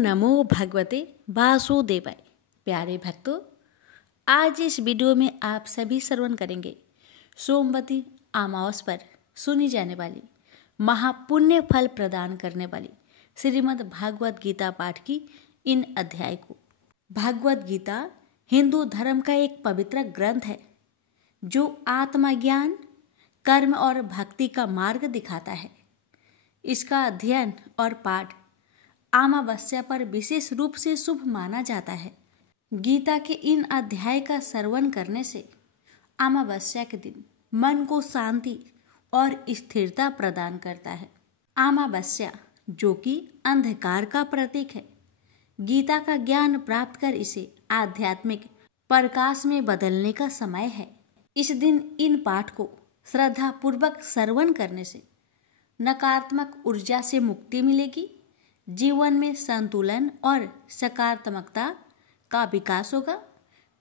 नमो भगवते वासुदेवाय। प्यारे भक्तों, आज इस वीडियो में आप सभी श्रवण करेंगे सोमवती अमावस पर सुनी जाने वाली महापुण्य फल प्रदान करने वाली श्रीमद् भागवत गीता पाठ की इन अध्याय को। भागवत गीता हिंदू धर्म का एक पवित्र ग्रंथ है जो आत्मज्ञान, कर्म और भक्ति का मार्ग दिखाता है। इसका अध्ययन और पाठ अमावस्या पर विशेष रूप से शुभ माना जाता है। गीता के इन अध्याय का श्रवण करने से अमावस्या के दिन मन को शांति और स्थिरता प्रदान करता है। अमावस्या जो कि अंधकार का प्रतीक है, गीता का ज्ञान प्राप्त कर इसे आध्यात्मिक प्रकाश में बदलने का समय है। इस दिन इन पाठ को श्रद्धा पूर्वक श्रवण करने से नकारात्मक ऊर्जा से मुक्ति मिलेगी, जीवन में संतुलन और सकारात्मकता का विकास होगा,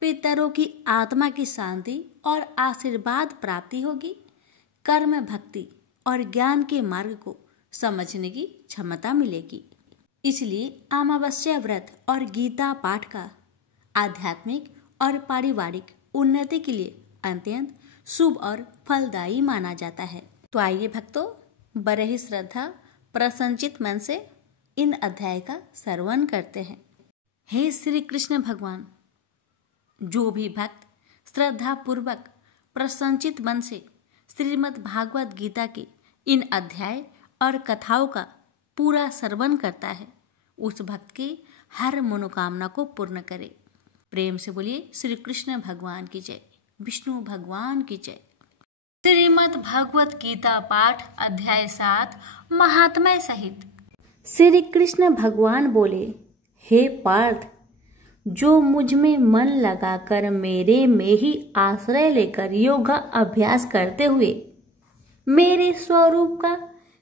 पितरों की आत्मा की शांति और आशीर्वाद प्राप्ति होगी, कर्म, भक्ति और ज्ञान के मार्ग को समझने की क्षमता मिलेगी। इसलिए अमावस्या व्रत और गीता पाठ का आध्यात्मिक और पारिवारिक उन्नति के लिए अत्यंत शुभ और फलदायी माना जाता है। तो आइए भक्तों, बड़े ही श्रद्धा प्रसन्नचित मन से इन अध्याय का श्रवण करते हैं। हे श्री कृष्ण भगवान, जो भी भक्त श्रद्धा पूर्वक प्रसन्नचित मन से श्रीमद् भागवत गीता के इन अध्याय और कथाओं का पूरा श्रवण करता है, उस भक्त की हर मनोकामना को पूर्ण करे। प्रेम से बोलिए श्री कृष्ण भगवान की जय, विष्णु भगवान की जय। श्रीमद् भागवत गीता पाठ अध्याय 7 महात्म्य सहित। श्री कृष्ण भगवान बोले, हे पार्थ, जो मुझ में मन लगाकर मेरे में ही आश्रय लेकर योगा अभ्यास करते हुए मेरे स्वरूप का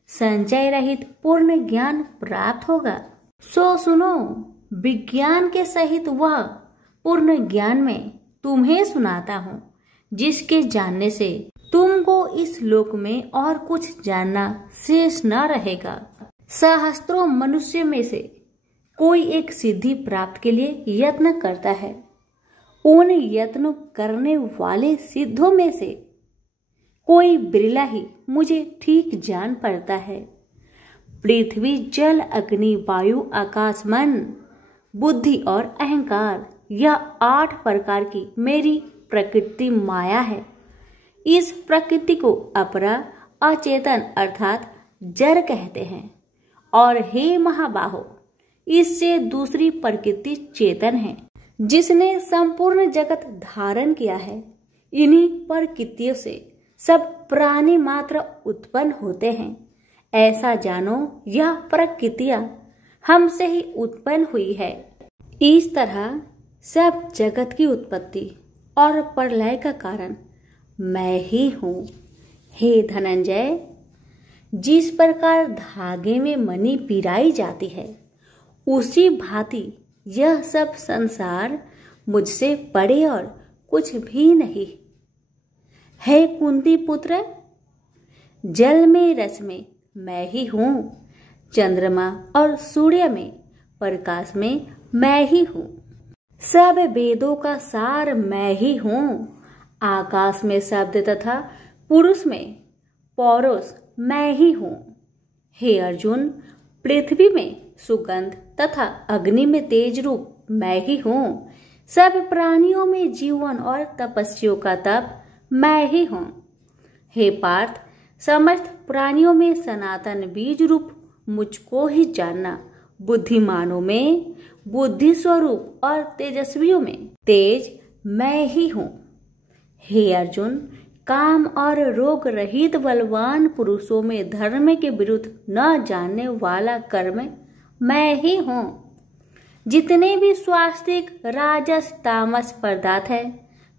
संचय रहित पूर्ण ज्ञान प्राप्त होगा, सो सुनो, विज्ञान के सहित वह पूर्ण ज्ञान में तुम्हें सुनाता हूँ, जिसके जानने से तुमको इस लोक में और कुछ जानना शेष न रहेगा। सहस्त्रों मनुष्य में से कोई एक सिद्धि प्राप्त के लिए यत्न करता है। उन यत्न करने वाले सिद्धों में से कोई बिरला ही मुझे ठीक जान पड़ता है। पृथ्वी, जल, अग्नि, वायु, आकाश, मन, बुद्धि और अहंकार, यह 8 प्रकार की मेरी प्रकृति माया है। इस प्रकृति को अपरा, अचेतन अर्थात जड़ कहते हैं। और हे महाबाहो, इससे दूसरी प्रकृति चेतन है, जिसने संपूर्ण जगत धारण किया है। इन्हीं प्रकृतियों से सब प्राणी मात्र उत्पन्न होते हैं। ऐसा जानो, यह प्रकृतियां हमसे ही उत्पन्न हुई है। इस तरह सब जगत की उत्पत्ति और प्रलय का कारण मैं ही हूँ। हे धनंजय, जिस प्रकार धागे में मणि पिराई जाती है, उसी भांति यह सब संसार मुझसे परे और कुछ भी नहीं। हे कुंती पुत्र, जल में रस में मैं ही हूँ, चंद्रमा और सूर्य में प्रकाश में मैं ही हूँ, सब वेदों का सार मैं ही हूँ, आकाश में शब्द तथा पुरुष में पौरुष मैं ही हूँ। हे अर्जुन, पृथ्वी में सुगंध तथा अग्नि में तेज रूप मैं ही हूँ, सब प्राणियों में जीवन और तपस्वियों का तप मैं ही हूँ। हे पार्थ, समस्त प्राणियों में सनातन बीज रूप मुझको ही जानना, बुद्धिमानों में बुद्धि स्वरूप और तेजस्वियों में तेज मैं ही हूँ। हे अर्जुन, काम और रोग रहित बलवान पुरुषों में धर्म के विरुद्ध न जानने वाला कर्म मैं ही हूँ। जितने भी स्वास्तिक, राजस, तामस पदार्थ है,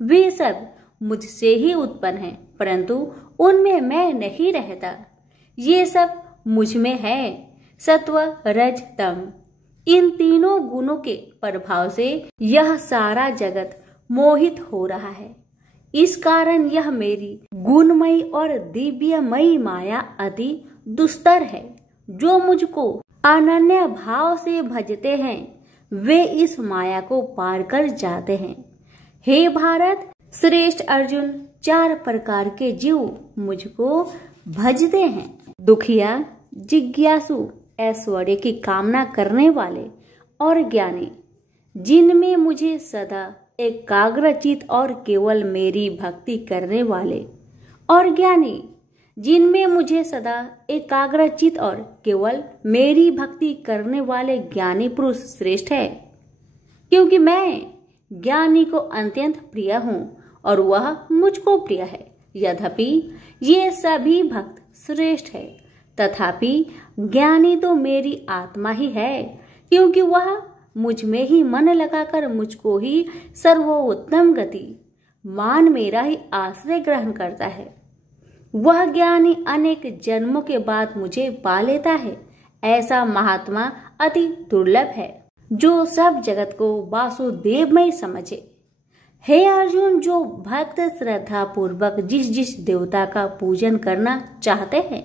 वे सब मुझसे ही उत्पन्न हैं, परंतु उनमें मैं नहीं रहता। ये सब मुझ में है। सत्व, रज, तम, इन तीनों गुणों के प्रभाव से यह सारा जगत मोहित हो रहा है। इस कारण यह मेरी गुणमयी और दिव्यमयी माया अति दुस्तर है, जो मुझको अनन्य भाव से भजते हैं, वे इस माया को पार कर जाते हैं। हे भारत श्रेष्ठ अर्जुन, 4 प्रकार के जीव मुझको भजते हैं। दुखिया, जिज्ञासु, ऐश्वर्य की कामना करने वाले और ज्ञानी, जिनमें मुझे सदा एकाग्रचित और केवल मेरी भक्ति करने वाले और ज्ञानी, जिनमें मुझे सदा एकाग्रचित और केवल मेरी भक्ति करने वाले ज्ञानी पुरुष श्रेष्ठ है, क्योंकि मैं ज्ञानी को अत्यंत प्रिय हूँ और वह मुझको प्रिय है। यद्यपि ये सभी भक्त श्रेष्ठ है, तथापि ज्ञानी तो मेरी आत्मा ही है, क्योंकि वह मुझ में ही मन लगाकर मुझको ही सर्वोत्तम गति मान मेरा ही आश्रय ग्रहण करता है। वह ज्ञानी अनेक जन्मों के बाद मुझे पा लेता है। ऐसा महात्मा अति दुर्लभ है, जो सब जगत को वासुदेवमय समझे। हे अर्जुन, जो भक्त श्रद्धा पूर्वक जिस जिस देवता का पूजन करना चाहते हैं,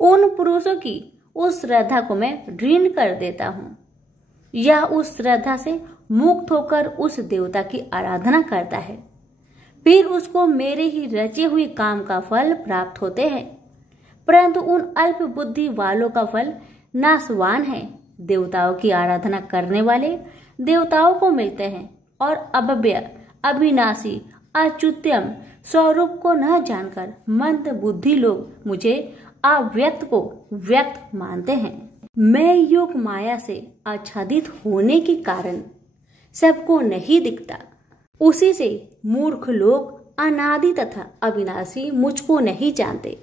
उन पुरुषों की उस श्रद्धा को मैं ऋण कर देता हूँ। यह उस श्रद्धा से मुक्त होकर उस देवता की आराधना करता है, फिर उसको मेरे ही रचे हुए काम का फल प्राप्त होते हैं। परंतु उन अल्प बुद्धि वालों का फल नाशवान है। देवताओं की आराधना करने वाले देवताओं को मिलते हैं और अव्यय, अविनाशी, अच्युत्यम स्वरूप को न जानकर मंद बुद्धि लोग मुझे अव्यक्त को व्यक्त मानते हैं। मैं योग माया से आच्छादित होने के कारण सबको नहीं दिखता, उसी से मूर्ख लोग अनादि तथा अविनाशी मुझको नहीं जानते।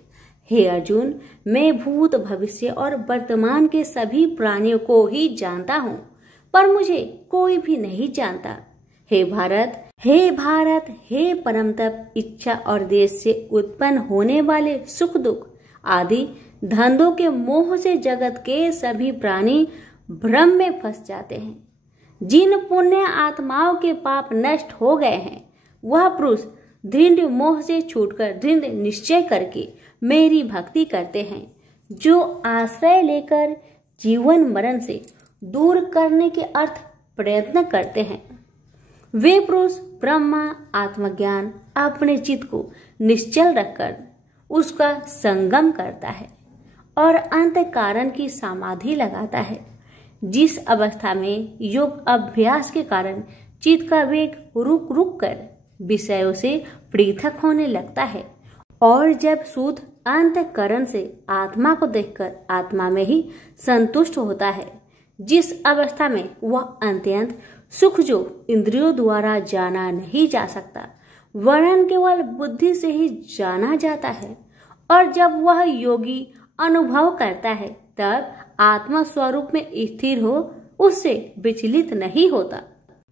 हे अर्जुन, मैं भूत, भविष्य और वर्तमान के सभी प्राणियों को ही जानता हूँ, पर मुझे कोई भी नहीं जानता। हे भारत, हे परम तप, इच्छा और देश से उत्पन्न होने वाले सुख दुख आदि धंधों के मोह से जगत के सभी प्राणी भ्रम में फंस जाते हैं। जिन पुण्य आत्माओं के पाप नष्ट हो गए हैं, वह पुरुष दृढ़ मोह से छूटकर दृढ़ निश्चय करके मेरी भक्ति करते हैं, जो आश्रय लेकर जीवन मरण से दूर करने के अर्थ प्रयत्न करते हैं। वे पुरुष ब्रह्मा आत्मज्ञान अपने चित्त को निश्चल रखकर उसका संगम करता है और अंत कारण की समाधि लगाता है, जिस अवस्था में योग अभ्यास के कारण चित्त का वेग रुक रुक कर विषयों से पृथक होने लगता है, और जब शुद्ध अंतःकरण से आत्मा को देखकर आत्मा में ही संतुष्ट होता है, जिस अवस्था में वह अत्यंत सुख जो इंद्रियों द्वारा जाना नहीं जा सकता, वरन केवल बुद्धि से ही जाना जाता है, और जब वह योगी अनुभव करता है, तब आत्मा स्वरूप में स्थिर हो उससे विचलित नहीं होता।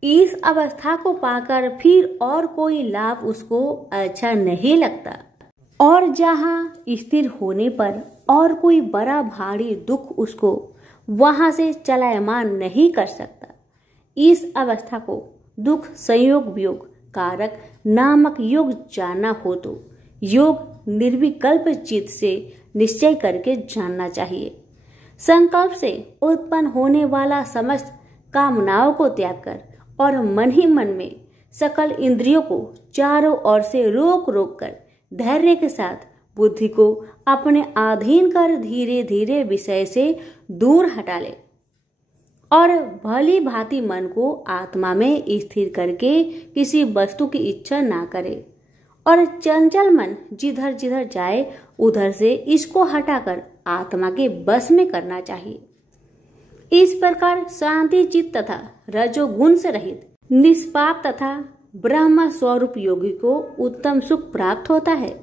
इस अवस्था को पाकर फिर और कोई लाभ उसको अच्छा नहीं लगता, और जहाँ स्थिर होने पर और कोई बड़ा भारी दुख उसको वहां से चलायमान नहीं कर सकता। इस अवस्था को दुख संयोग वियोग कारक नामक योग जानना हो तो योग निर्विकल्प चित्त से निश्चय करके जानना चाहिए। संकल्प से उत्पन्न होने वाला समस्त कामनाओं को त्याग कर और मन ही मन में सकल इंद्रियों को चारों ओर से रोक रोक कर धैर्य के साथ बुद्धि को अपने अधीन कर धीरे धीरे विषय से दूर हटा ले, और भली भांति मन को आत्मा में स्थिर करके किसी वस्तु की इच्छा ना करे, और चंचल मन जिधर जिधर जाए उधर से इसको हटाकर आत्मा के बस में करना चाहिए। इस प्रकार शांति चित्त तथा रजोगुण से रहित निष्पाप तथा ब्रह्म स्वरूप योगी को उत्तम सुख प्राप्त होता है।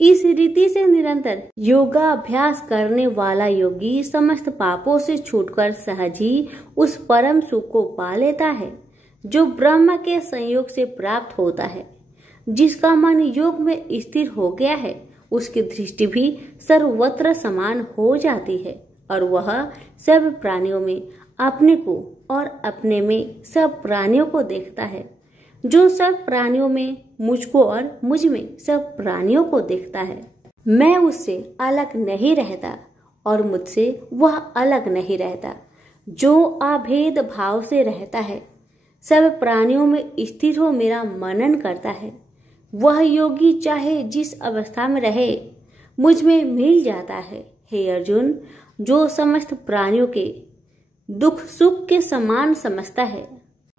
इस रीति से निरंतर योगाभ्यास करने वाला योगी समस्त पापों से छूटकर सहज ही उस परम सुख को पा लेता है, जो ब्रह्म के संयोग से प्राप्त होता है। जिसका मन योग में स्थिर हो गया है, उसकी दृष्टि भी सर्वत्र समान हो जाती है, और वह सब प्राणियों में अपने को और अपने में सब प्राणियों को देखता है, जो सब प्राणियों में मुझको और मुझ में सब प्राणियों को देखता है। मैं उससे अलग नहीं रहता और मुझसे वह अलग नहीं रहता, जो अभेद भाव से रहता है, सब प्राणियों में स्थिर हो मेरा मनन करता है। वह योगी चाहे जिस अवस्था में रहे मुझ में मिल जाता है। हे अर्जुन, जो समस्त प्राणियों के दुख सुख के समान समझता है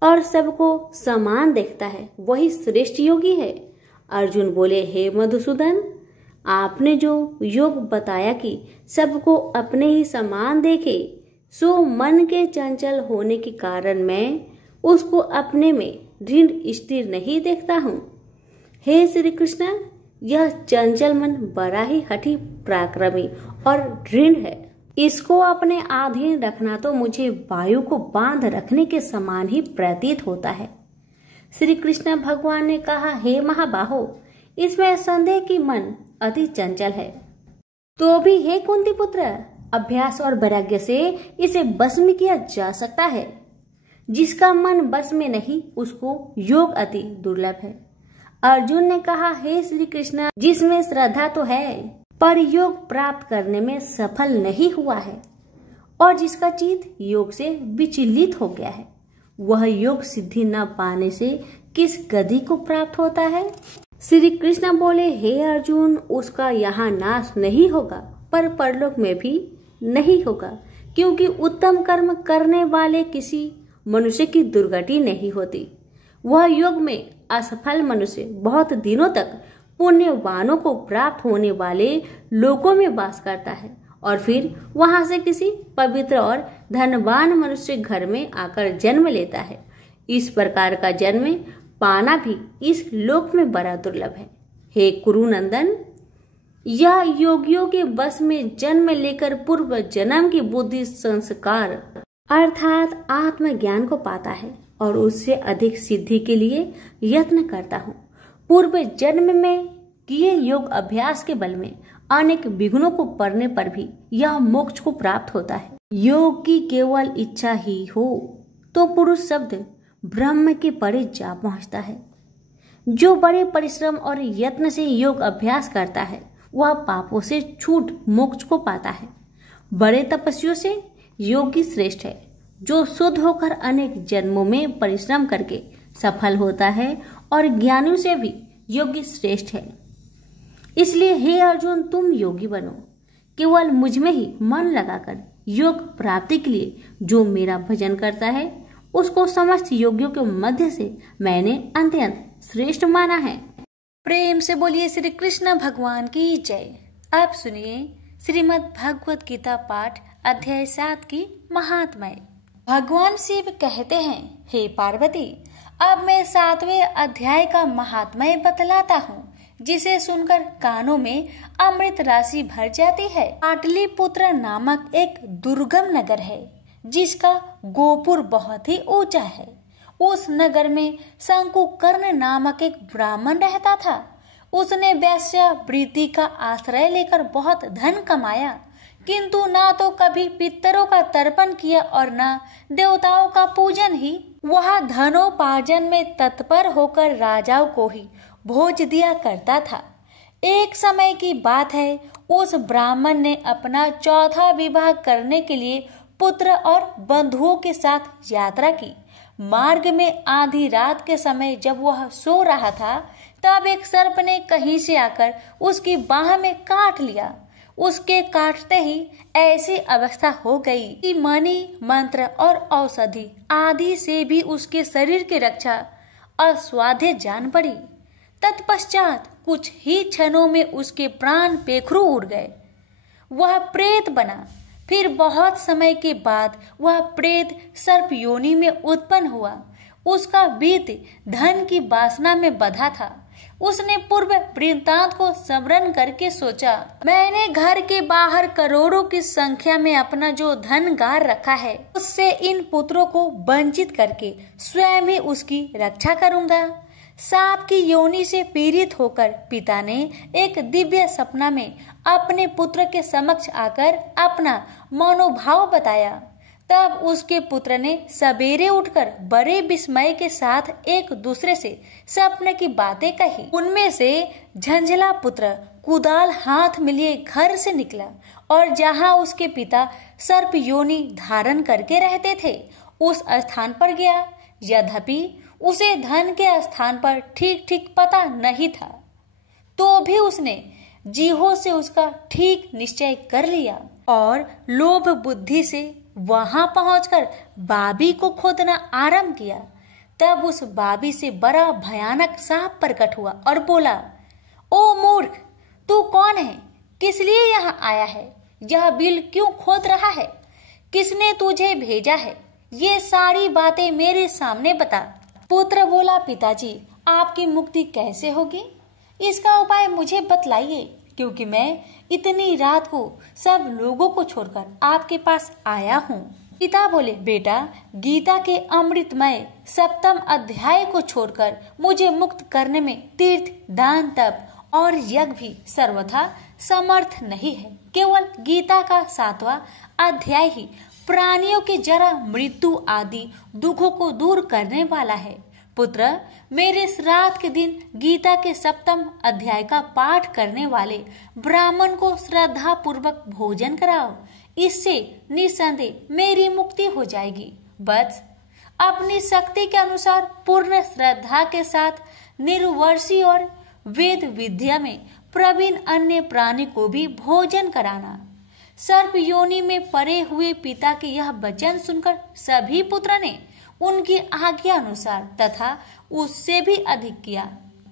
और सबको समान देखता है, वही श्रेष्ठ योगी है। अर्जुन बोले, हे मधुसूदन, आपने जो योग बताया कि सबको अपने ही समान देखे, सो मन के चंचल होने के कारण मैं उसको अपने में दृढ़ स्थिर नहीं देखता हूँ। हे श्री कृष्ण, यह चंचल मन बड़ा ही हठी पराक्रमी और दृढ़ है। इसको अपने अधीन रखना तो मुझे वायु को बांध रखने के समान ही प्रतीत होता है। श्री कृष्ण भगवान ने कहा, हे महाबाहो, इसमें संदेह कि मन अति चंचल है, तो भी हे कुंती पुत्र, अभ्यास और वैराग्य से इसे बस में किया जा सकता है। जिसका मन बस में नहीं, उसको योग अति दुर्लभ है। अर्जुन ने कहा, हे श्री कृष्ण, जिसमें श्रद्धा तो है पर योग प्राप्त करने में सफल नहीं हुआ है और जिसका चित्त योग से विचलित हो गया है, वह योग सिद्धि न पाने से किस गति को प्राप्त होता है? श्री कृष्ण बोले, हे अर्जुन, उसका यहाँ नाश नहीं होगा पर परलोक में भी नहीं होगा, क्योंकि उत्तम कर्म करने वाले किसी मनुष्य की दुर्गति नहीं होती। वह योग में असफल मनुष्य बहुत दिनों तक पुण्यवानों को प्राप्त होने वाले लोकों में वास करता है और फिर वहां से किसी पवित्र और धनवान मनुष्य घर में आकर जन्म लेता है। इस प्रकार का जन्म पाना भी इस लोक में बड़ा दुर्लभ है। हे कुरुनंदन, यह योगियों के बस में जन्म लेकर पूर्व जन्म की बुद्धि संस्कार अर्थात आत्मज्ञान को पाता है और उससे अधिक सिद्धि के लिए यत्न करता हूँ। पूर्व जन्म में किए योग अभ्यास के बल में अनेक विघ्नों को पड़ने पर भी यह मोक्ष को प्राप्त होता है। योग की केवल इच्छा ही हो तो पुरुष शब्द ब्रह्म के परे जा पहुंचता है। जो बड़े परिश्रम और यत्न से योग अभ्यास करता है, वह पापों से छूट मोक्ष को पाता है। बड़े तपस्वियों से योगी श्रेष्ठ है, जो शुद्ध होकर अनेक जन्मों में परिश्रम करके सफल होता है, और ज्ञानियों से भी योगी श्रेष्ठ है। इसलिए हे अर्जुन, तुम योगी बनो। केवल मुझ में ही मन लगाकर योग प्राप्ति के लिए जो मेरा भजन करता है, उसको समस्त योगियों के मध्य से मैंने अत्यंत श्रेष्ठ माना है। प्रेम से बोलिए श्री कृष्ण भगवान की जय। अब सुनिए श्रीमद् भगवत गीता पाठ अध्याय 7 की महात्म्य। भगवान शिव कहते हैं, हे पार्वती, अब मैं 7वें अध्याय का महात्म्य बतलाता हूँ, जिसे सुनकर कानों में अमृत राशि भर जाती है। पाटलिपुत्र नामक एक दुर्गम नगर है, जिसका गोपुर बहुत ही ऊंचा है। उस नगर में शंकुकर्ण नामक एक ब्राह्मण रहता था। उसने वैश्यावृत्ति का आश्रय लेकर बहुत धन कमाया, किंतु ना तो कभी पितरों का तर्पण किया और न देवताओं का पूजन ही। वह धनोपार्जन में तत्पर होकर राजाओं को ही भोज दिया करता था। एक समय की बात है, उस ब्राह्मण ने अपना चौथा विवाह करने के लिए पुत्र और बंधुओं के साथ यात्रा की। मार्ग में आधी रात के समय जब वह सो रहा था, तब एक सर्प ने कहीं से आकर उसकी बाह में काट लिया। उसके काटते ही ऐसी अवस्था हो गई कि मणि, मंत्र और औषधि आदि से भी उसके शरीर की रक्षा असाध्य जान पड़ी। तत्पश्चात कुछ ही क्षणों में उसके प्राण पेखरू उड़ गए। वह प्रेत बना। फिर बहुत समय के बाद वह प्रेत सर्प योनि में उत्पन्न हुआ। उसका बीत धन की वासना में बंधा था। उसने पूर्व वृत्तांत को स्मरण करके सोचा, मैंने घर के बाहर करोड़ों की संख्या में अपना जो धन गार रखा है, उससे इन पुत्रों को वंचित करके स्वयं ही उसकी रक्षा करूंगा। सांप की योनि से पीड़ित होकर पिता ने एक दिव्य सपना में अपने पुत्र के समक्ष आकर अपना मनोभाव बताया। तब उसके पुत्र ने सवेरे उठकर बड़े विस्मय के साथ एक दूसरे से सपने की बातें कही। उनमें से झंझला पुत्र कुदाल हाथ में लिए घर से निकला और जहाँ उसके पिता सर्प योनि धारण करके रहते थे उस स्थान पर गया। यद्यपि उसे धन के स्थान पर ठीक ठीक पता नहीं था, तो भी उसने जीहो से उसका ठीक निश्चय कर लिया और लोभ बुद्धि से वहां पहुंचकर बाबी को खोदना आरंभ किया। तब उस बाबी से बड़ा भयानक सांप प्रकट हुआ और बोला, ओ मूर्ख, तू कौन है? किस लिए यहाँ आया है? यह बिल क्यों खोद रहा है? किसने तुझे भेजा है? ये सारी बातें मेरे सामने बता। पुत्र बोला, पिताजी, आपकी मुक्ति कैसे होगी? इसका उपाय मुझे बतलाइए, क्योंकि मैं इतनी रात को सब लोगों को छोड़कर आपके पास आया हूँ। पिता बोले, बेटा, गीता के अमृतमय 7वें अध्याय को छोड़कर मुझे मुक्त करने में तीर्थ, दान, तप और यज्ञ भी सर्वथा समर्थ नहीं है। केवल गीता का 7वां अध्याय ही प्राणियों के जरा मृत्यु आदि दुखों को दूर करने वाला है। पुत्र, मेरे श्राद्ध के दिन गीता के 7वें अध्याय का पाठ करने वाले ब्राह्मण को श्रद्धा पूर्वक भोजन कराओ। इससे निसंदेह मेरी मुक्ति हो जाएगी। बस अपनी शक्ति के अनुसार पूर्ण श्रद्धा के साथ निर्वर्षी और वेद विद्या में प्रवीण अन्य प्राणी को भी भोजन कराना। सर्प योनि में पड़े हुए पिता के यह वचन सुनकर सभी पुत्र ने उनकी आज्ञा अनुसार तथा उससे भी अधिक किया।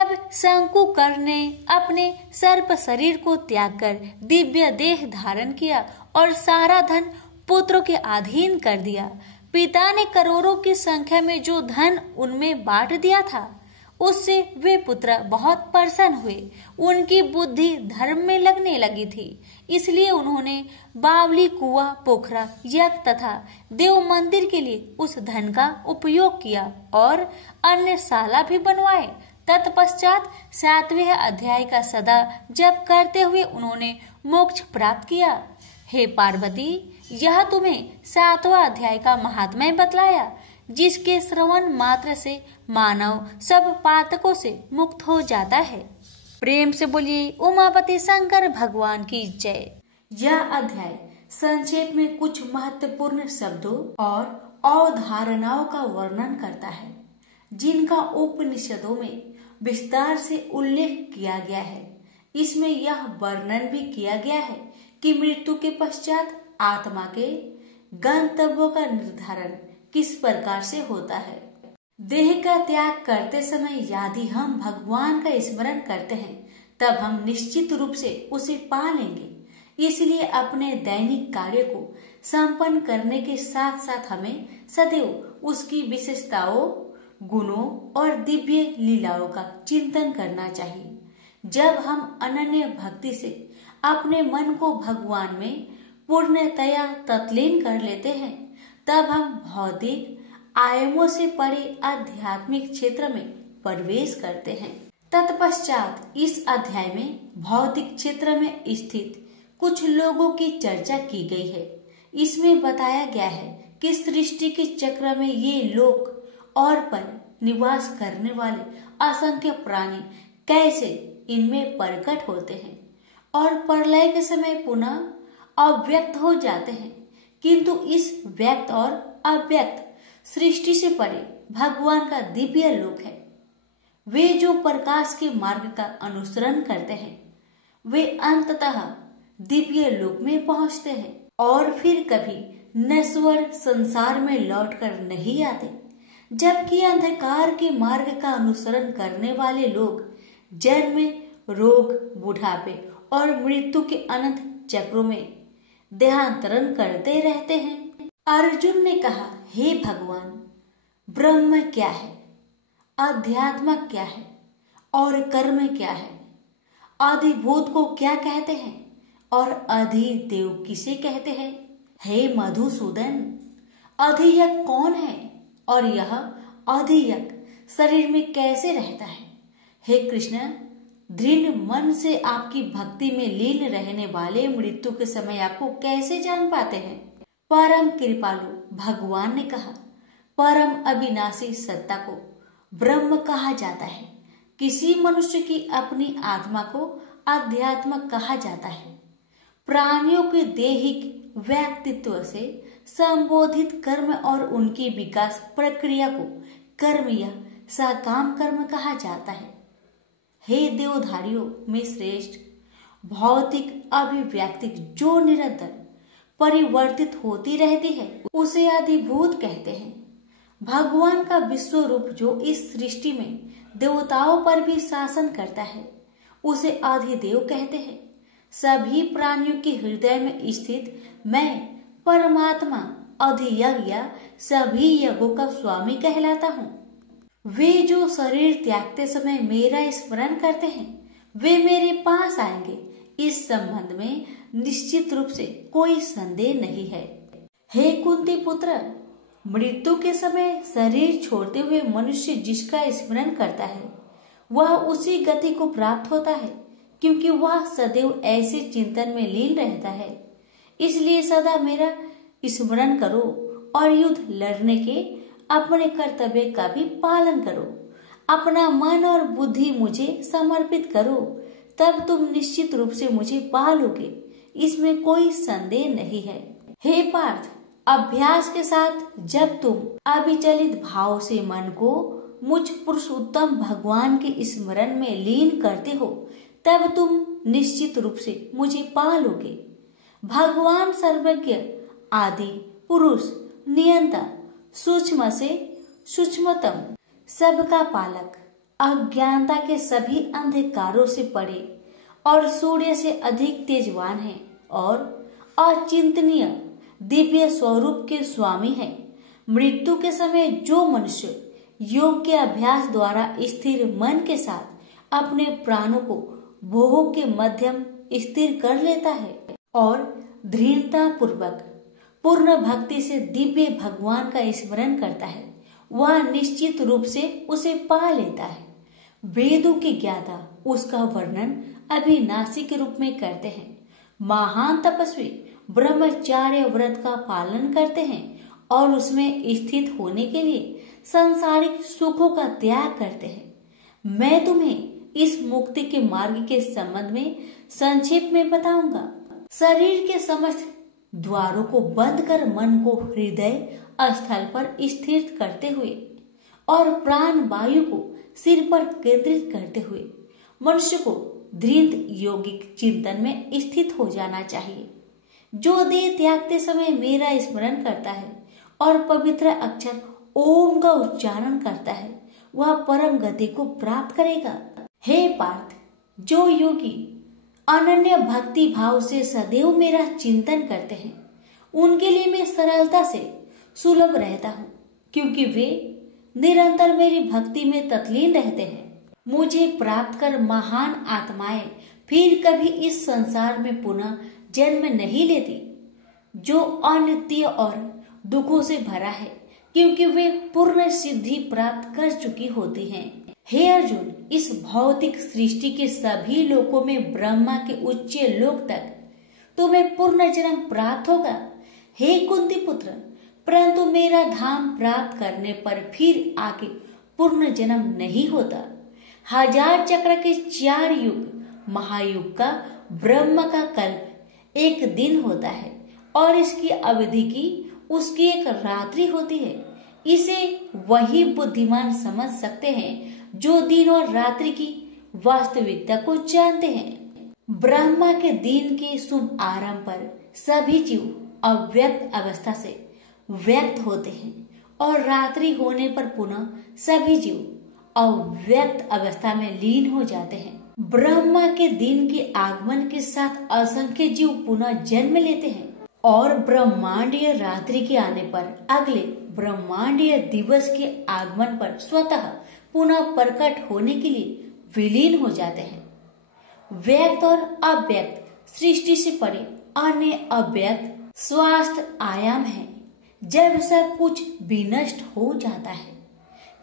तब शंकुकर ने अपने सर्प शरीर को त्याग कर दिव्य देह धारण किया और सारा धन पुत्रों के अधीन कर दिया। पिता ने करोड़ों की संख्या में जो धन उनमें बांट दिया था, उससे वे पुत्र बहुत प्रसन्न हुए। उनकी बुद्धि धर्म में लगने लगी थी, इसलिए उन्होंने बावली, कुआं, पोखरा, यज्ञ तथा देव मंदिर के लिए उस धन का उपयोग किया और अन्य शाला भी बनवाए। तत्पश्चात 7वें अध्याय का सदा जप करते हुए उन्होंने मोक्ष प्राप्त किया। हे पार्वती, यह तुम्हें 7वां अध्याय का महात्म्य बतलाया, जिसके श्रवण मात्र से मानव सब पातकों से मुक्त हो जाता है। प्रेम से बोलिए उमापति शंकर भगवान की जय। यह अध्याय संक्षेप में कुछ महत्वपूर्ण शब्दों और अवधारणाओं का वर्णन करता है, जिनका उपनिषदों में विस्तार से उल्लेख किया गया है। इसमें यह वर्णन भी किया गया है कि मृत्यु के पश्चात आत्मा के गंतव्यों का निर्धारण किस प्रकार से होता है। देह का त्याग करते समय यदि हम भगवान का स्मरण करते हैं, तब हम निश्चित रूप से उसे पा लेंगे। इसलिए अपने दैनिक कार्य को संपन्न करने के साथ साथ हमें सदैव उसकी विशेषताओं, गुणों और दिव्य लीलाओं का चिंतन करना चाहिए। जब हम अनन्य भक्ति से अपने मन को भगवान में पूर्णतया तल्लीन कर लेते हैं, तब हम भौतिक आयामों से परे आध्यात्मिक क्षेत्र में प्रवेश करते हैं। तत्पश्चात इस अध्याय में भौतिक क्षेत्र में स्थित कुछ लोगों की चर्चा की गई है। इसमें बताया गया है कि सृष्टि के चक्र में ये लोक और पर निवास करने वाले असंख्य प्राणी कैसे इनमें प्रकट होते हैं और प्रलय के समय पुनः अव्यक्त हो जाते हैं। किंतु इस व्यक्त और अव्यक्त सृष्टि से परे भगवान का दिव्य लोक है। वे जो प्रकाश के मार्ग का अनुसरण करते हैं, वे अंततः दिव्य लोक में पहुंचते हैं और फिर कभी नश्वर संसार में लौटकर नहीं आते। जबकि अंधकार के मार्ग का अनुसरण करने वाले लोग जन्म, रोग, बुढ़ापे और मृत्यु के अनंत चक्रों में देहांतरण करते रहते हैं। अर्जुन ने कहा, हे भगवान, ब्रह्म क्या है, अध्यात्म क्या है और कर्म क्या है? अधिभूत को क्या कहते हैं और अधिदेव किसे कहते हैं? हे मधुसूदन, अधियज्ञ कौन है और यह अधियज्ञ शरीर में कैसे रहता है? हे कृष्ण, दृढ़ मन से आपकी भक्ति में लीन रहने वाले मृत्यु के समय आपको कैसे जान पाते हैं? परम कृपालु भगवान ने कहा, परम अविनाशी सत्ता को ब्रह्म कहा जाता है। किसी मनुष्य की अपनी आत्मा को अध्यात्म कहा जाता है। प्राणियों के दैहिक व्यक्तित्व से संबोधित कर्म और उनकी विकास प्रक्रिया को कर्म या सकाम कर्म कहा जाता है। हे देवधारियों में श्रेष्ठ भौतिक अभिव्यक्ति जो निरंतर परिवर्तित होती रहती है उसे अधिभूत कहते हैं। भगवान का विश्व रूप जो इस सृष्टि में देवताओं पर भी शासन करता है उसे अधिदेव कहते हैं। सभी प्राणियों के हृदय में स्थित मैं परमात्मा अधियज्ञ सभी यज्ञों का स्वामी कहलाता हूँ। वे जो शरीर त्यागते समय मेरा स्मरण करते हैं वे मेरे पास आएंगे, इस संबंध में निश्चित रूप से कोई संदेह नहीं है। हे कुंती पुत्र, मृत्यु के समय शरीर छोड़ते हुए मनुष्य जिसका स्मरण करता है वह उसी गति को प्राप्त होता है, क्योंकि वह सदैव ऐसे चिंतन में लीन रहता है। इसलिए सदा मेरा स्मरण करो और युद्ध लड़ने के अपने कर्तव्य का भी पालन करो। अपना मन और बुद्धि मुझे समर्पित करो, तब तुम निश्चित रूप से मुझे पा लोगे, इसमें कोई संदेह नहीं है। हे पार्थ, अभ्यास के साथ जब तुम अविचलित भाव से मन को मुझ पुरुषोत्तम भगवान के स्मरण में लीन करते हो तब तुम निश्चित रूप से मुझे पा लोगे। भगवान सर्वज्ञ, आदि पुरुष, नियंता, सूक्ष्म से सूक्ष्मतम, सबका पालक, अज्ञानता के सभी अंधकारों से परे और सूर्य से अधिक तेजवान है और अचिंतनीय दिव्य स्वरूप के स्वामी है। मृत्यु के समय जो मनुष्य योग के अभ्यास द्वारा स्थिर मन के साथ अपने प्राणों को भोग के मध्यम स्थिर कर लेता है और दृढ़ता पूर्वक पूर्ण भक्ति से दिव्य भगवान का स्मरण करता है, वह निश्चित रूप से उसे पा लेता है। वेदों के ज्ञाता उसका वर्णन अविनाशी के रूप में करते हैं। महान तपस्वी ब्रह्मचार्य व्रत का पालन करते हैं और उसमें स्थित होने के लिए सांसारिक सुखों का त्याग करते हैं। मैं तुम्हें इस मुक्ति के मार्ग के संबंध में संक्षेप में बताऊंगा। शरीर के समस्त द्वारों को बंद कर मन को हृदय स्थल पर स्थिर करते हुए और प्राण वायु को सिर पर केंद्रित करते हुए मनुष्य को दृढ़ योगिक चिंतन में स्थित हो जाना चाहिए। जो देह त्यागते समय मेरा स्मरण करता है और पवित्र अक्षर ओम का उच्चारण करता है वह परम गति को प्राप्त करेगा। हे पार्थ, जो योगी अनन्य भक्ति भाव से सदैव मेरा चिंतन करते हैं उनके लिए मैं सरलता से सुलभ रहता हूँ, क्योंकि वे निरंतर मेरी भक्ति में तत्लीन रहते हैं। मुझे प्राप्त कर महान आत्माएं फिर कभी इस संसार में पुनः जन्म नहीं लेती, जो अनित्य और दुखों से भरा है, क्योंकि वे पूर्ण सिद्धि प्राप्त कर चुकी होती हैं। हे अर्जुन, इस भौतिक सृष्टि के सभी लोकों में ब्रह्मा के उच्च लोक तक तुम्हें पूर्ण जन्म प्राप्त होगा। हे कुंती पुत्र, परंतु मेरा धाम प्राप्त करने पर फिर आगे पूर्ण जन्म नहीं होता। 1000 चक्र के 4 युग महायुग का ब्रह्म का कल्प एक दिन होता है और इसकी अवधि की उसकी एक रात्रि होती है। इसे वही बुद्धिमान समझ सकते हैं जो दिन और रात्रि की वास्तविकता को जानते हैं। ब्रह्मा के दिन के शुभ आरंभ पर सभी जीव अव्यक्त अवस्था से व्यक्त होते हैं और रात्रि होने पर पुनः सभी जीव अव्यक्त अवस्था में लीन हो जाते हैं। ब्रह्मा के दिन के आगमन के साथ असंख्य जीव पुनः जन्म लेते हैं और ब्रह्मांडीय रात्रि के आने पर अगले ब्रह्मांडीय दिवस के आगमन पर स्वतः पुनः प्रकट होने के लिए विलीन हो जाते हैं। व्यक्त और अव्यक्त सृष्टि से परे अन्य अव्यक्त स्वास्थ्य आयाम है। जब सब कुछ विनष्ट हो जाता है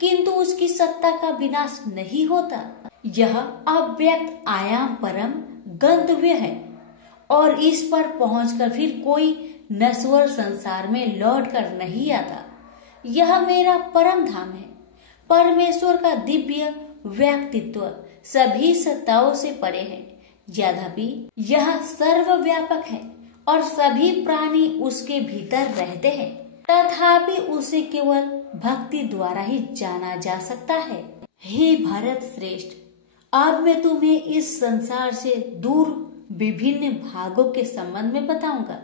किंतु उसकी सत्ता का विनाश नहीं होता। यह अव्यक्त आयाम परम गंतव्य है और इस पर पहुंचकर फिर कोई नश्वर संसार में लौट कर नहीं आता। यह मेरा परम धाम है। परमेश्वर का दिव्य व्यक्तित्व सभी सत्ताओं से परे है। यद्यपि यह सर्वव्यापक है और सभी प्राणी उसके भीतर रहते हैं, तथापि उसे केवल भक्ति द्वारा ही जाना जा सकता है। हे भरत श्रेष्ठ, अब मैं तुम्हें इस संसार से दूर विभिन्न भागों के संबंध में बताऊंगा।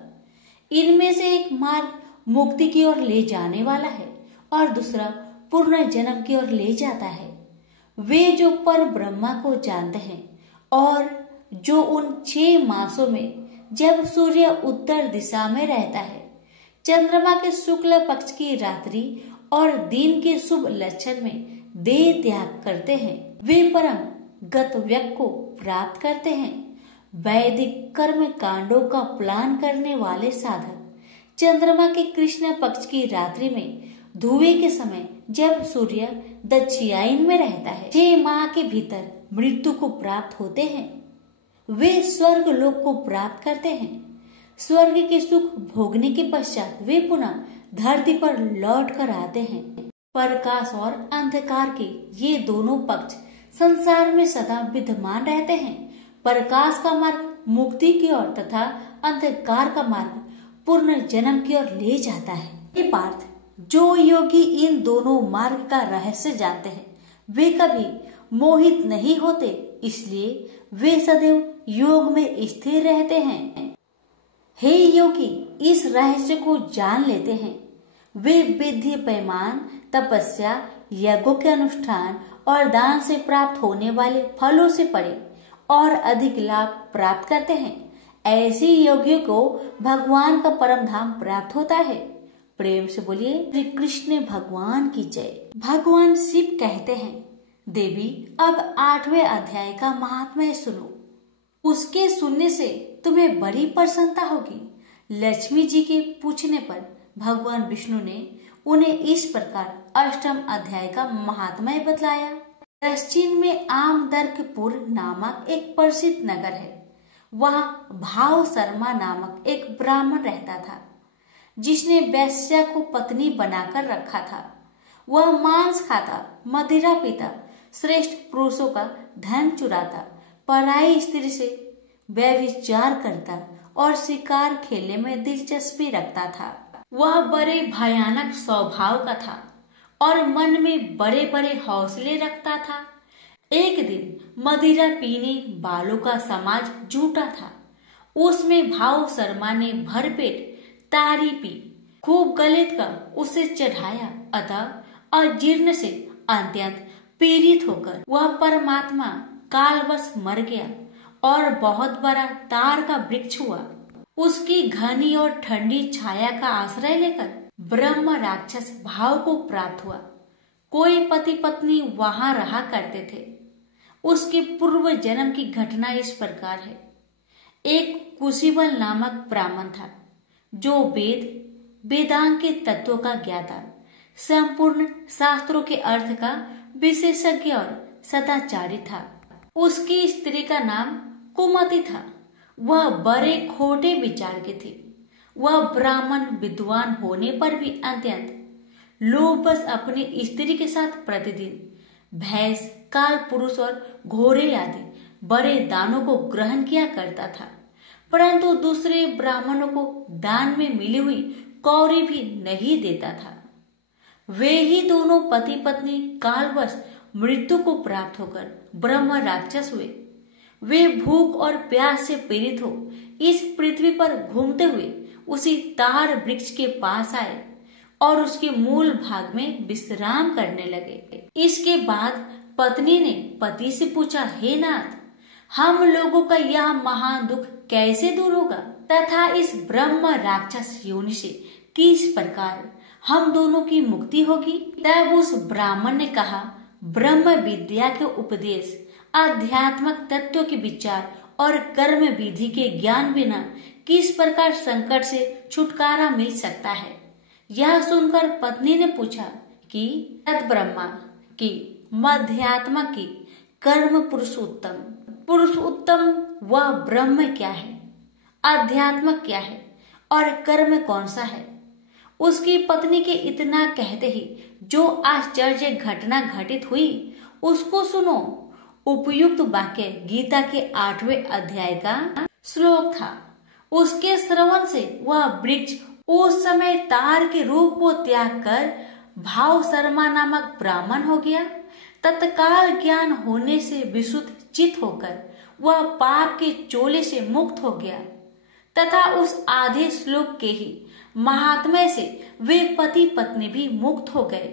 इनमें से एक मार्ग मुक्ति की ओर ले जाने वाला है और दूसरा पूर्ण जन्म की ओर ले जाता है। वे जो पर ब्रह्मा को जानते हैं और जो उन 6 मासों में जब सूर्य उत्तर दिशा में रहता है, चंद्रमा के शुक्ल पक्ष की रात्रि और दिन के शुभ लक्षण में देह त्याग करते हैं, वे परम गत व्यक्ति को प्राप्त करते हैं। वैदिक कर्म कांडों का प्लान करने वाले साधक चंद्रमा के कृष्ण पक्ष की रात्रि में धुएं के समय जब सूर्य दक्षिणायन में रहता है, 6 माह के भीतर मृत्यु को प्राप्त होते हैं। वे स्वर्ग लोक को प्राप्त करते हैं। स्वर्ग के सुख भोगने के पश्चात वे पुनः धरती पर लौट कर आते हैं। प्रकाश और अंधकार के ये दोनों पक्ष संसार में सदा विद्यमान रहते हैं। प्रकाश का मार्ग मुक्ति की ओर तथा अंधकार का मार्ग पूर्ण जन्म की ओर ले जाता है। ये पार्थ, जो योगी इन दोनों मार्ग का रहस्य जानते हैं, वे कभी मोहित नहीं होते, इसलिए वे सदैव योग में स्थिर रहते हैं। हे योगी, इस रहस्य को जान लेते हैं, वे विधि पैमान, तपस्या, यज्ञों के अनुष्ठान और दान से प्राप्त होने वाले फलों से परे और अधिक लाभ प्राप्त करते हैं। ऐसे योगियों को भगवान का परम धाम प्राप्त होता है। प्रेम से बोलिए श्री कृष्ण भगवान की जय। भगवान शिव कहते हैं, देवी अब 8वें अध्याय का महात्म्य सुनो। उसके सुनने से तुम्हें बड़ी प्रसन्नता होगी। लक्ष्मी जी के पूछने पर भगवान विष्णु ने उन्हें इस प्रकार 8वें अध्याय का महात्म्य बतलाया। दक्षिण में आमदर्कपुर नामक एक प्रसिद्ध नगर है। वहाँ भाव शर्मा नामक एक ब्राह्मण रहता था, जिसने वैश्या को पत्नी बनाकर रखा था। वह मांस खाता, मदिरा पीता, श्रेष्ठ पुरुषों का धन चुराता, पराई स्त्री से व्यभिचार करता और शिकार खेलने में दिलचस्पी रखता था। वह बड़े भयानक स्वभाव का था और मन में बड़े बड़े हौसले रखता था। एक दिन मदिरा पीने वालों का समाज जुटा था। उसमें भाव शर्मा ने भरपेट तारी पी, खूब गलित कर उसे चढ़ाया। अतः अजीर्ण से अत्यंत पीड़ित होकर वह परमात्मा कालवश मर गया और बहुत बड़ा तार का वृक्ष हुआ। उसकी घनी और ठंडी छाया का आश्रय लेकर ब्रह्म राक्षस भाव को प्राप्त हुआ। कोई पति पत्नी वहां रहा करते थे। उसके पूर्व जन्म की घटना इस प्रकार है। एक कुशीबल नामक ब्राह्मण था, जो वेदांग के तत्वों का ज्ञाता, संपूर्ण शास्त्रों के अर्थ का विशेषज्ञ और सदाचारी था। उसकी स्त्री का नाम कुमति था। वह बड़े खोटे विचार की थी। वह ब्राह्मण विद्वान होने पर भी अत्यंत लोभवश अपनी स्त्री के साथ प्रतिदिन भैंस, काल पुरुष और घोड़े आदि बड़े दानों को ग्रहण किया करता था, परंतु दूसरे ब्राह्मणों को दान में मिली हुई कौड़ी भी नहीं देता था। वे ही दोनों पति पत्नी कालवश मृत्यु को प्राप्त होकर ब्रह्म राक्षस हुए। वे भूख और प्यास से पीड़ित हो इस पृथ्वी पर घूमते हुए उसी तार वृक्ष के पास आए और उसके मूल भाग में विश्राम करने लगे। इसके बाद पत्नी ने पति से पूछा, हे नाथ, हम लोगों का यह महान दुख कैसे दूर होगा तथा इस ब्रह्म राक्षस योनि से किस प्रकार हम दोनों की मुक्ति होगी? तब उस ब्राह्मण ने कहा, ब्रह्म विद्या के उपदेश, आध्यात्मिक तत्व के विचार और कर्म विधि के ज्ञान बिना किस प्रकार संकट से छुटकारा मिल सकता है? यह सुनकर पत्नी ने पूछा कि तत् ब्रह्मा की मध्यात्मा की कर्म पुरुषोत्तम वह ब्रह्म क्या है, अध्यात्म क्या है और कर्म कौन सा है? उसकी पत्नी के इतना कहते ही जो आश्चर्य घटना घटित हुई उसको सुनो। उपयुक्त वाक्य गीता के 8वें अध्याय का श्लोक था। उसके श्रवण से वह वृक्ष उस समय तार के रूप को त्याग कर भाव शर्मा नामक ब्राह्मण हो गया। तत्काल ज्ञान होने से विशुद्ध चित होकर वह पाप के चोले से मुक्त हो गया तथा उस आधे श्लोक के ही महात्म्य से वे पति पत्नी भी मुक्त हो गए।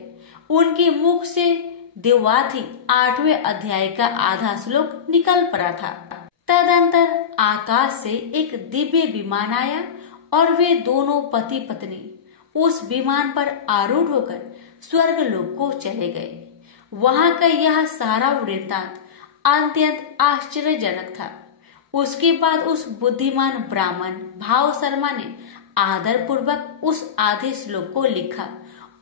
उनके मुख से देवाथी 8वें अध्याय का आधा श्लोक निकल पड़ा था। तदंतर आकाश से एक दिव्य विमान आया और वे दोनों पति पत्नी उस विमान पर आरूढ़ होकर स्वर्ग लोक को चले गए। वहां का यह सारा वृत्तांत अत्यंत आश्चर्यजनक था। उसके बाद उस बुद्धिमान ब्राह्मण भाव शर्मा ने आदर पूर्वक उस आधे श्लोक को लिखा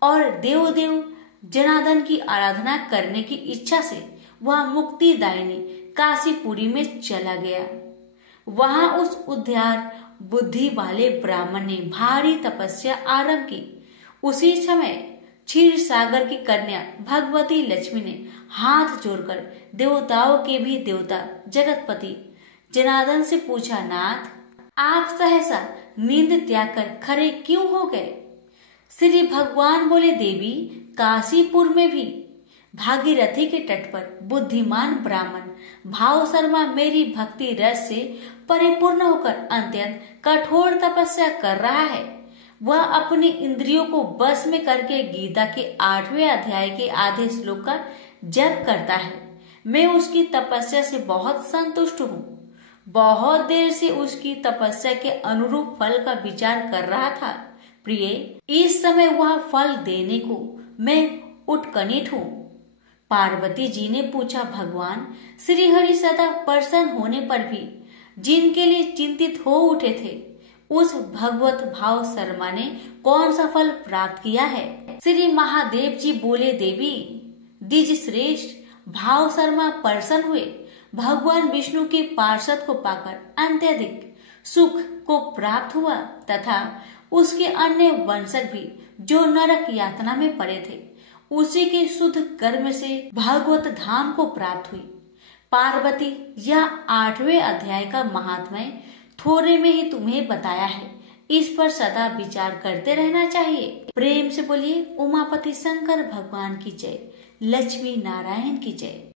और देव जनार्दन की आराधना करने की इच्छा से वह मुक्तिदायिनी काशीपुरी में चला गया। वहां उस उद्धार बुद्धि वाले ब्राह्मण ने भारी तपस्या आरंभ की। उसी समय क्षीर सागर की कन्या भगवती लक्ष्मी ने हाथ जोड़कर देवताओं के भी देवता जगतपति जनार्दन से पूछा, नाथ आप सहसा नींद त्याग कर खड़े क्यों हो गए? श्री भगवान बोले, देवी काशीपुर में भी भागीरथी के तट पर बुद्धिमान ब्राह्मण भाव शर्मा मेरी भक्ति रस से परिपूर्ण होकर अत्यंत कठोर तपस्या कर रहा है। वह अपनी इंद्रियों को बस में करके गीता के 8वें अध्याय के आधे श्लोक का जप करता है। मैं उसकी तपस्या से बहुत संतुष्ट हूँ। बहुत देर से उसकी तपस्या के अनुरूप फल का विचार कर रहा था। प्रिय, इस समय वह फल देने को मैं उत्कंठित हूँ। पार्वती जी ने पूछा, भगवान श्री हरि सदा प्रसन्न होने पर भी जिनके लिए चिंतित हो उठे थे, उस भगवत भाव शर्मा ने कौन सा फल प्राप्त किया है? श्री महादेव जी बोले, देवी द्विज श्रेष्ठ भाव शर्मा प्रसन्न हुए। भगवान विष्णु के पार्षद को पाकर अत्यधिक सुख को प्राप्त हुआ तथा उसके अन्य वंशज भी जो नरक यातना में पड़े थे, उसी के शुद्ध कर्म से भागवत धाम को प्राप्त हुई। पार्वती, यह 8वें अध्याय का महात्म्य थोड़े में ही तुम्हें बताया है। इस पर सदा विचार करते रहना चाहिए। प्रेम से बोलिए उमापति शंकर भगवान की जय, लक्ष्मी नारायण की जय।